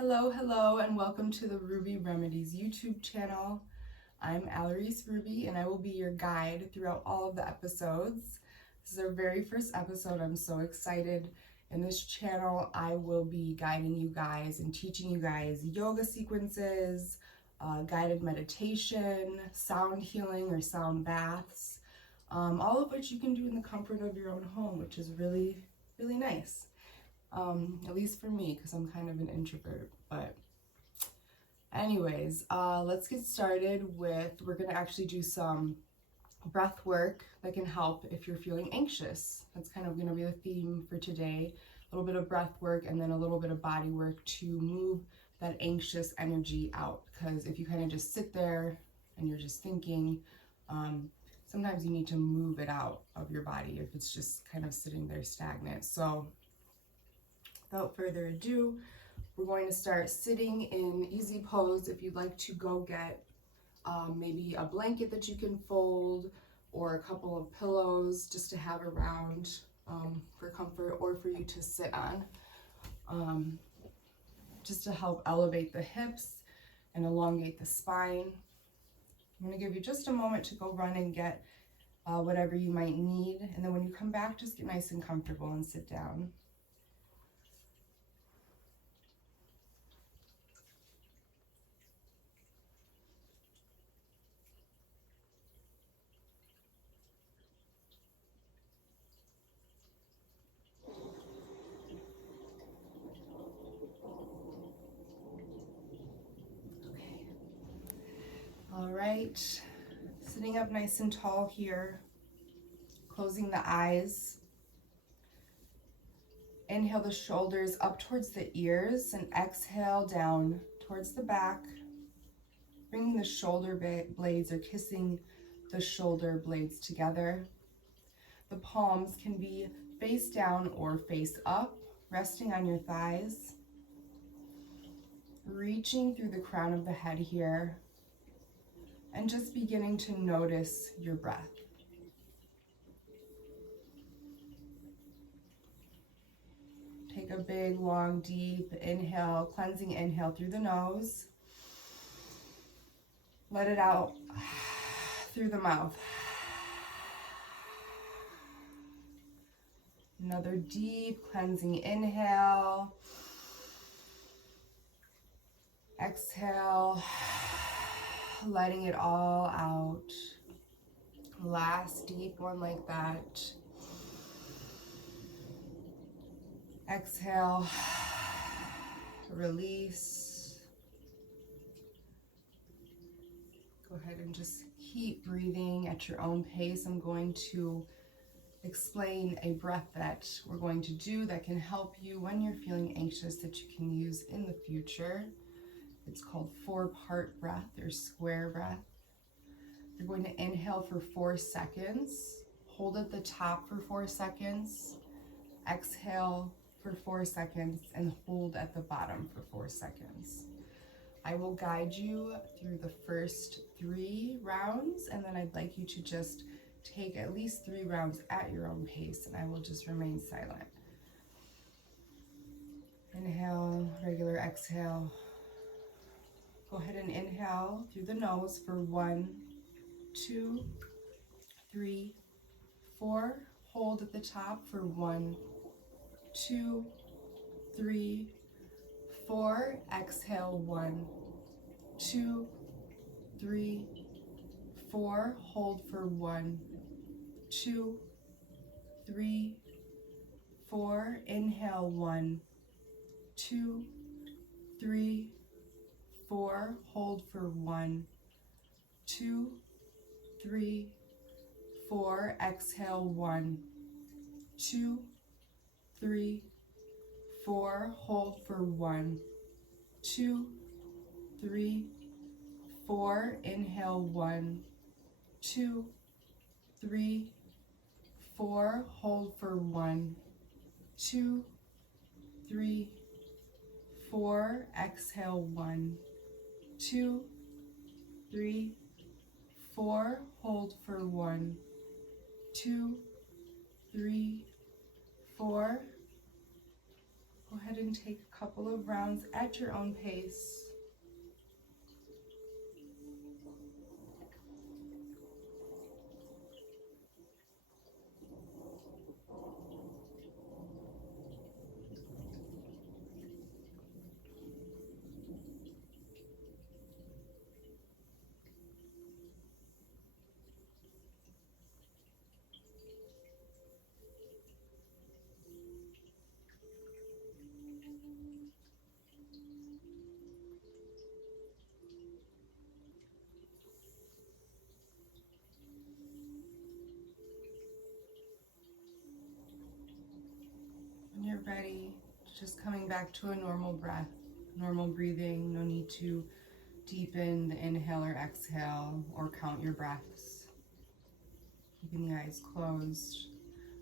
Hello, and welcome to the Ruby Remedies YouTube channel. I'm Alarise Ruby, and I will be your guide throughout all of the episodes. This is our very first episode. I'm so excited. In this channel, I will be guiding you guys and teaching you guys yoga sequences, guided meditation, sound healing or sound baths, all of which you can do in the comfort of your own home, which is really, really nice. At least for me, because I'm kind of an introvert. But anyways, let's get started with, we're going to actually do some breath work that can help if you're feeling anxious. That's kind of going to be the theme for today. A little bit of breath work and then a little bit of body work to move that anxious energy out. Because if you kind of just sit there and you're just thinking, sometimes you need to move it out of your body if it's just kind of sitting there stagnant. So without further ado, we're going to start sitting in easy pose. If you'd like to go get maybe a blanket that you can fold or a couple of pillows just to have around for comfort or for you to sit on, just to help elevate the hips and elongate the spine. I'm going to give you just a moment to go run and get whatever you might need, and then when you come back, just get nice and comfortable and sit down. All right, sitting up nice and tall here, closing the eyes. Inhale the shoulders up towards the ears and exhale down towards the back, bringing the shoulder blades or kissing the shoulder blades together. The palms can be face down or face up, resting on your thighs. Reaching through the crown of the head here and just beginning to notice your breath. Take a big, long, deep inhale, cleansing inhale through the nose. Let it out through the mouth. Another deep cleansing inhale. Exhale, letting it all out. Last deep one like that. Exhale, release. Go ahead and just keep breathing at your own pace. I'm going to explain a breath that we're going to do that can help you when you're feeling anxious, that you can use in the future. It's called 4-part breath or square breath. You're going to inhale for 4 seconds, hold at the top for 4 seconds, exhale for 4 seconds, and hold at the bottom for 4 seconds. I will guide you through the first 3 rounds, and then I'd like you to just take at least 3 rounds at your own pace, and I will just remain silent. Inhale, regular exhale. Go ahead and inhale through the nose for 1, 2, 3, 4. Hold at the top for 1, 2, 3, 4. Exhale 1, 2, 3, 4. Hold for 1, 2, 3, 4. Inhale 1, 2, 3, 4. Hold for 1, 2, 3, 4. Exhale 1, 2, 3, 4. Hold for 1, 2, 3, 4. Inhale 1, 2, 3, 4. Hold for 1, 2, 3, 4. Exhale 1, 2, 3, 4. Hold for 1, 2, 3, 4. Go ahead and take a couple of rounds at your own pace. When you're ready, just coming back to a normal breath, normal breathing. No need to deepen the inhale or exhale or count your breaths. Keeping the eyes closed.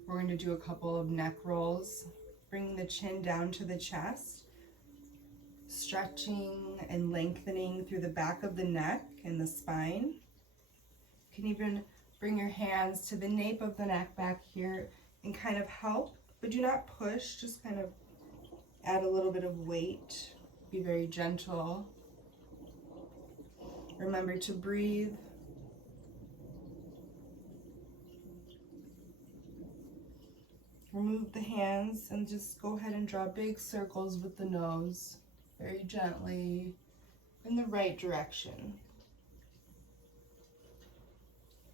We're going to do a couple of neck rolls, bringing the chin down to the chest, stretching and lengthening through the back of the neck and the spine. You can even bring your hands to the nape of the neck back here and kind of help, but do not push, just kind of add a little bit of weight. Be very gentle. Remember to breathe. Remove the hands and just go ahead and draw big circles with the nose, very gently, in the right direction.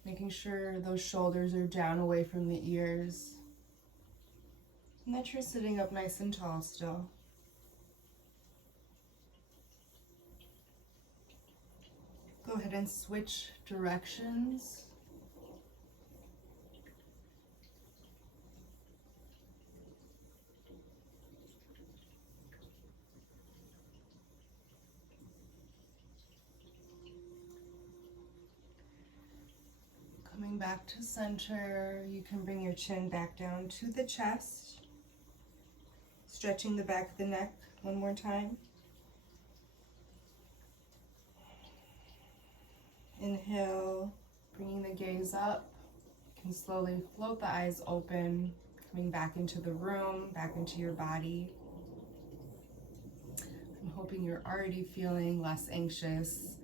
Making sure those shoulders are down away from the ears, and that you're sitting up nice and tall still. Go ahead and switch directions. Coming back to center, you can bring your chin back down to the chest, stretching the back of the neck one more time. Inhale, bringing the gaze up. You can slowly float the eyes open, coming back into the room, back into your body. I'm hoping you're already feeling less anxious.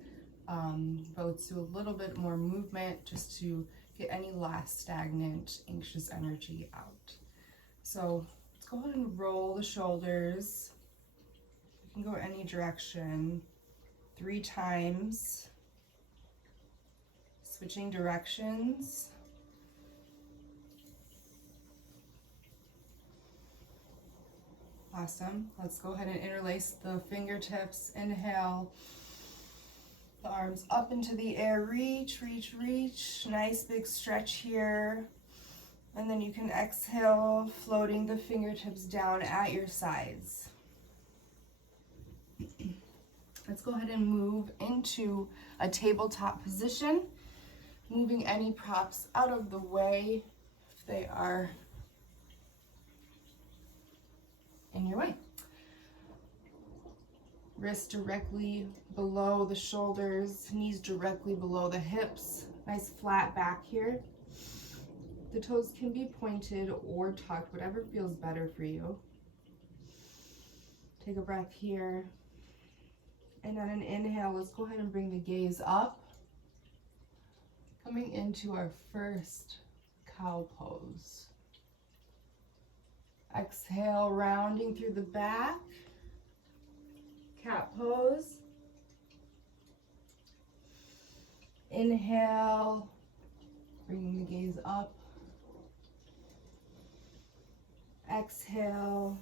But let's do a little bit more movement just to get any last stagnant, anxious energy out. So let's go ahead and roll the shoulders. You can go any direction 3 times. Switching directions. Awesome. Let's go ahead and interlace the fingertips. Inhale. The arms up into the air. Reach, reach, reach. Nice big stretch here. And then you can exhale, floating the fingertips down at your sides. Let's go ahead and move into a tabletop position. Moving any props out of the way if they are in your way. Wrists directly below the shoulders, knees directly below the hips. Nice flat back here. The toes can be pointed or tucked, whatever feels better for you. Take a breath here. And on an inhale, let's go ahead and bring the gaze up. Coming into our first cow pose. Exhale, rounding through the back. Cat pose. Inhale, bringing the gaze up. Exhale,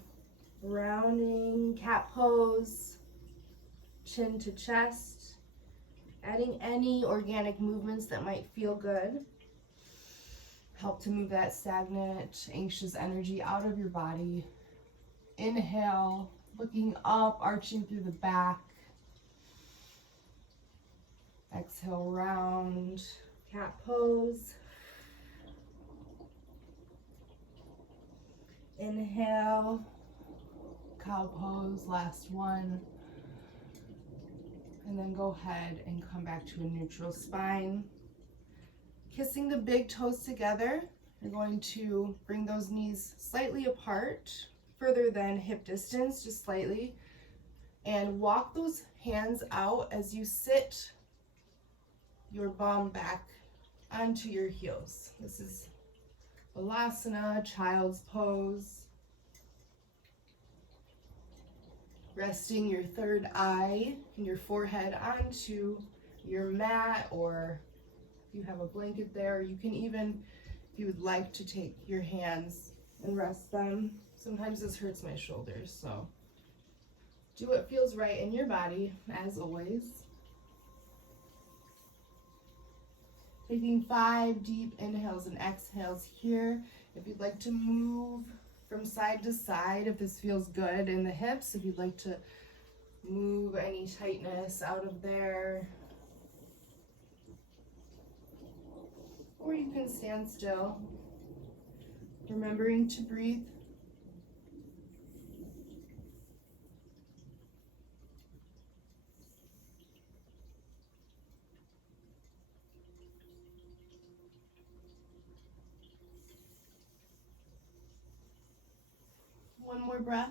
rounding, cat pose. Chin to chest. Adding any organic movements that might feel good. Help to move that stagnant, anxious energy out of your body. Inhale, looking up, arching through the back. Exhale, round, cat pose. Inhale, cow pose, last one. And then go ahead and come back to a neutral spine. Kissing the big toes together, you're going to bring those knees slightly apart. further than hip distance, just slightly. And walk those hands out as you sit your bum back onto your heels. This is Balasana, child's pose. Resting your third eye and your forehead onto your mat, or if you have a blanket there, you can even, if you would like to take your hands and rest them. Sometimes this hurts my shoulders, so do what feels right in your body, as always. Taking 5 deep inhales and exhales here. If you'd like to move from side to side, if this feels good in the hips, if you'd like to move any tightness out of there, or you can stand still, remembering to breathe. One more breath.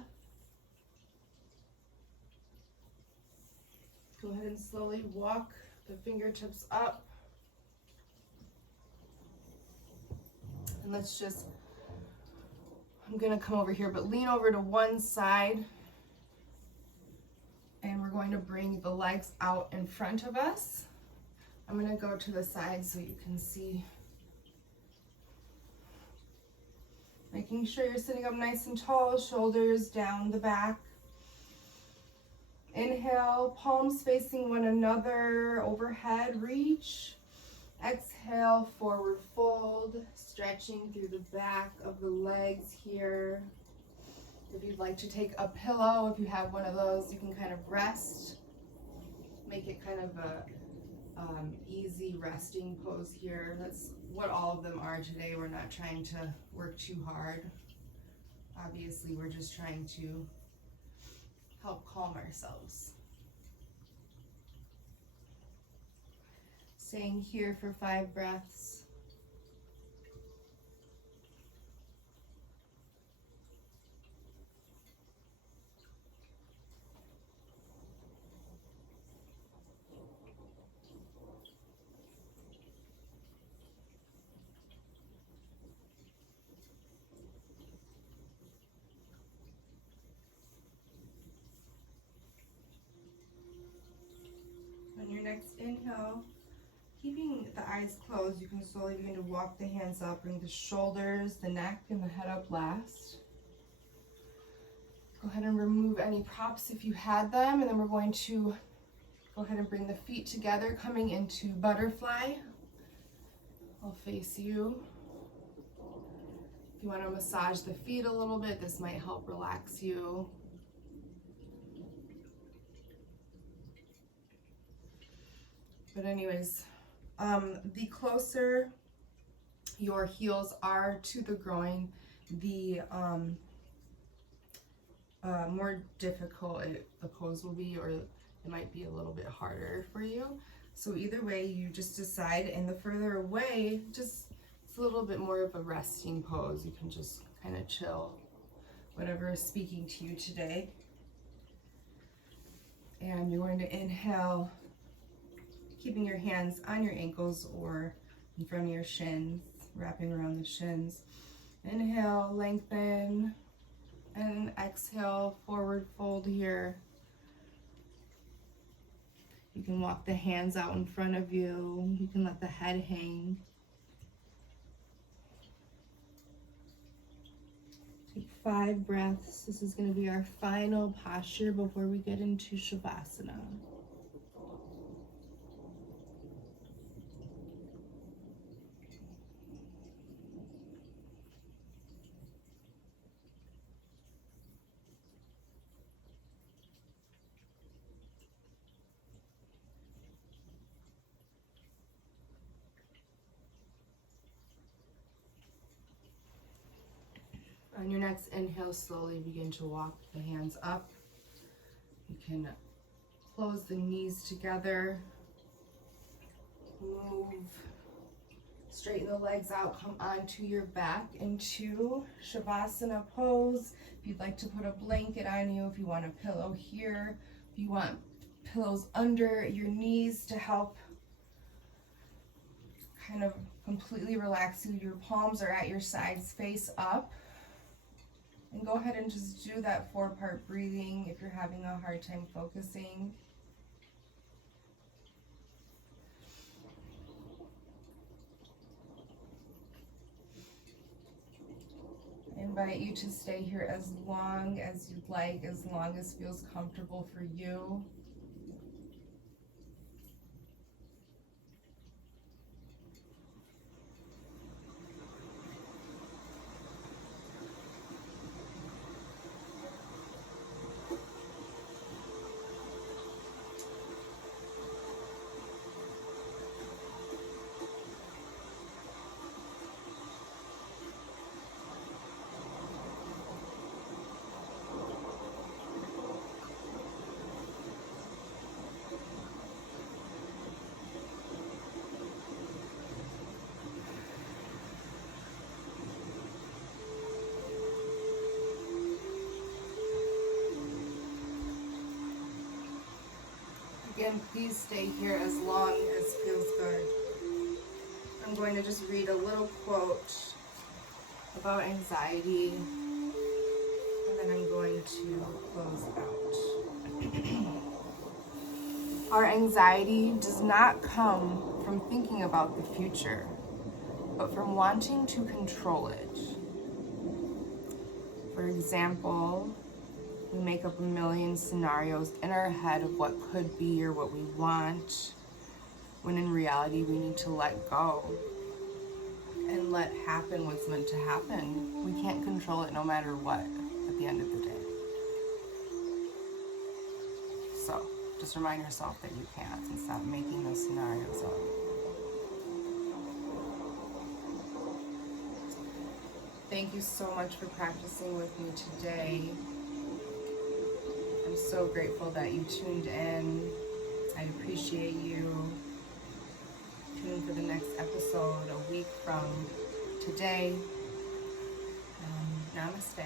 Go ahead and slowly walk the fingertips up. And let's just, I'm gonna come over here, but lean over to one side. And we're going to bring the legs out in front of us. I'm gonna go to the side so you can see. Making sure you're sitting up nice and tall, shoulders down the back. Inhale, palms facing one another, overhead reach. Exhale, forward fold, stretching through the back of the legs here. If you'd like to take a pillow, if you have one of those, you can kind of rest. Make it kind of a easy resting pose here. That's what all of them are today. We're not trying to work too hard. Obviously, we're just trying to help calm ourselves. Staying here for 5 breaths. On your next inhale, keeping the eyes closed, you can slowly begin to walk the hands up, bring the shoulders, the neck, and the head up last. Go ahead and remove any props if you had them, and then we're going to go ahead and bring the feet together, coming into butterfly. I'll face you. If you want to massage the feet a little bit, this might help relax you. But anyways, the closer your heels are to the groin, the more difficult the pose will be, or it might be a little bit harder for you. So either way, you just decide, and the further away, just it's a little bit more of a resting pose. You can just kind of chill, whatever is speaking to you today. And you're going to inhale, keeping your hands on your ankles or in front of your shins, wrapping around the shins. Inhale, lengthen, and exhale, forward fold here. You can walk the hands out in front of you. You can let the head hang. Take 5 breaths. This is going to be our final posture before we get into Shavasana. On your next inhale, slowly begin to walk the hands up. You can close the knees together, move Straighten the legs out, come onto your back into Shavasana pose. If you'd like to put a blanket on you, if you want a pillow here, if you want pillows under your knees to help kind of completely relax you. Your palms are at your sides, face up. And go ahead and just do that 4-part breathing if you're having a hard time focusing. I invite you to stay here as long as you'd like, as long as feels comfortable for you. Again, please stay here as long as feels good. I'm going to just read a little quote about anxiety, and then I'm going to close out. Our anxiety does not come from thinking about the future, but from wanting to control it. For example, we make up a million scenarios in our head of what could be or what we want, when in reality we need to let go and let happen what's meant to happen. We can't control it no matter what at the end of the day. So just remind yourself that you can't and stop making those scenarios up. Thank you so much for practicing with me today. I'm so grateful that you tuned in. I appreciate you. Tune in for the next episode a week from today. Namaste.